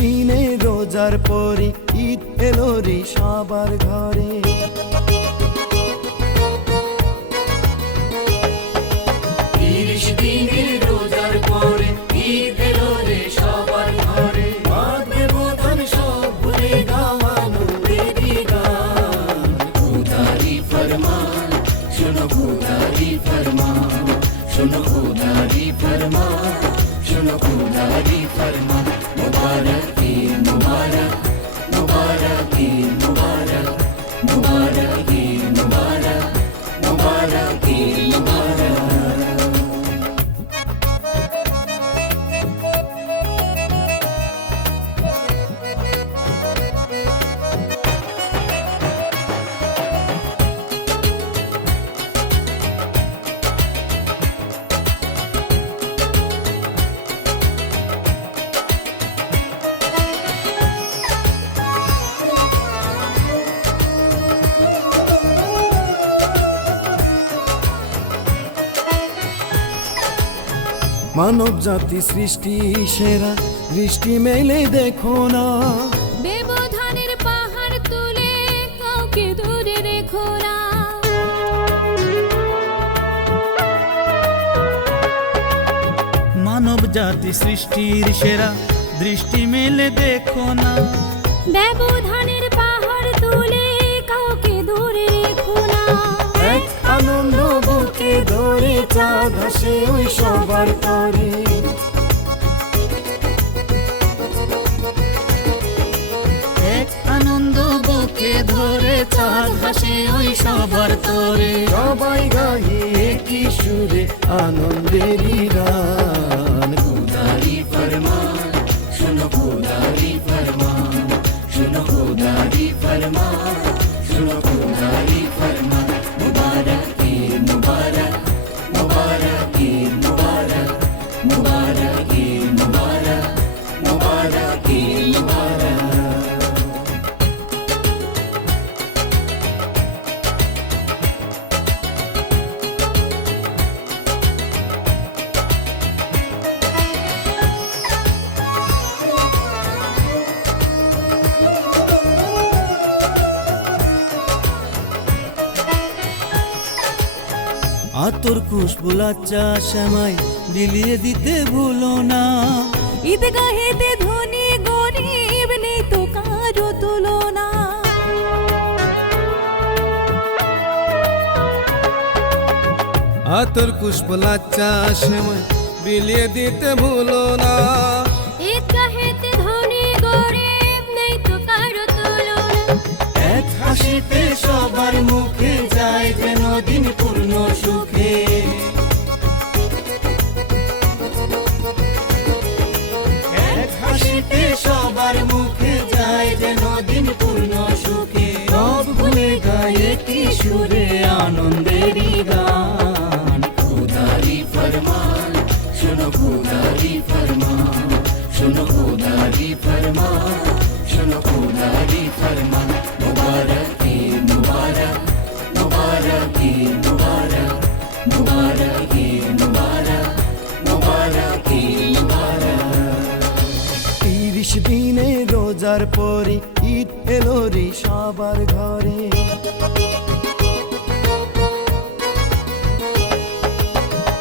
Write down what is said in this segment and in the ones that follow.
দিনে রোজার পরে ঈদ এলো রে সবার ঘরে। 30 দিনে রোজার পরে ঈদ এলো রে সবার ঘরে। বাদ ব্যবধান সব ভুলে গাওয়ানো দেবী গান। খুদারি ফরমান শোনো, খুদারি ফরমান শোনো, খুদারি ফরমান শোনো, খুদারি ফরমান। মুবারক ঈদ মুবারক, মুবারক ঈদ মুবারক, মুবারক ঈদ মুবারক, মুবারক ঈদ মুবারক। মানব জাতি সৃষ্টি সেরা, দৃষ্টি মেলে দেখো না। ব্যবধানের পাহাড় তুলে কাউকে দূরে রেখো না। মানব জাতি সৃষ্টির সেরা, দৃষ্টি মেলে দেখো না। ব্যবধানের পাহাড় তুলে কাউকে দূরে রেখো না। এক আনন্দ বুকে ধরে চাঁদ হাসে ওই সবার তরে। এক আনন্দ বুকে ধরে চাঁদ হাসে ওই সবার তরে। সবাই গায়ে কি সুরে আনন্দেরই গান। খুদারি ফরমান শোনো, খুদারি ফরমান শোনো, খুদারি ফরমান শোনো, খুদারি ফরমান। মুবারক ঈদ মুবারক, মুবারক ঈদ মুবারক, মুবারক ঈদ মুবারক, মুবারক ঈদ মুবারক। আতর খুশবু লাচ্চা শ্যামাই বিলিয়ে দিতে ভুলো না। ঈদগাহেতে ধনী গরিব নেই তো কারো তুলনা। আতর খুশবু লাচ্চা শ্যামাই বিলিয়ে দিতে ভুলো না। ঈদগাহেতে ধনী গরিব নেই তো কারো তুলনা। এক হাসিতে সবার মুখে যায় যেন দিন পূর্ণ সুখে। এক হাসিতে সবার মুখে যায় যেন দিন পূর্ণ সুখে। সব ভুলে গায়ে কি সুরে আনন্দেরই গান। খুদারি ফরমান শোনো, খুদারি ফরমান শোনো, খুদারি ফরমান শোনো, খুদারি ফরমান। মুবারক ঈদ মুবারক, মুবারক ঈদ মুবারক, মুবারক ঈদ মুবারক, মুবারক ঈদ মুবারক। 30 দিনে রোজার পরে ঈদ এলো রে সবার ঘরে।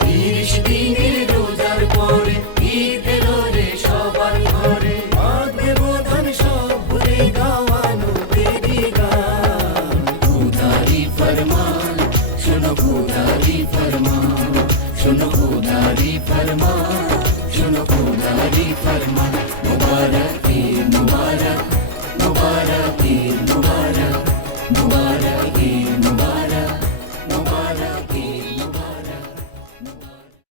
30 দিনে রোজার পরে ঈদ এলো রে সবার ঘরে। বাদ ব্যবধান সব ভুলে গাওয়ানো দেবী গান। খুদারি ফরমান শোনো, খুদারি ফরমান শোনো, খুদারি ফরমান শোনো, খুদারি ফরমান। মুবারক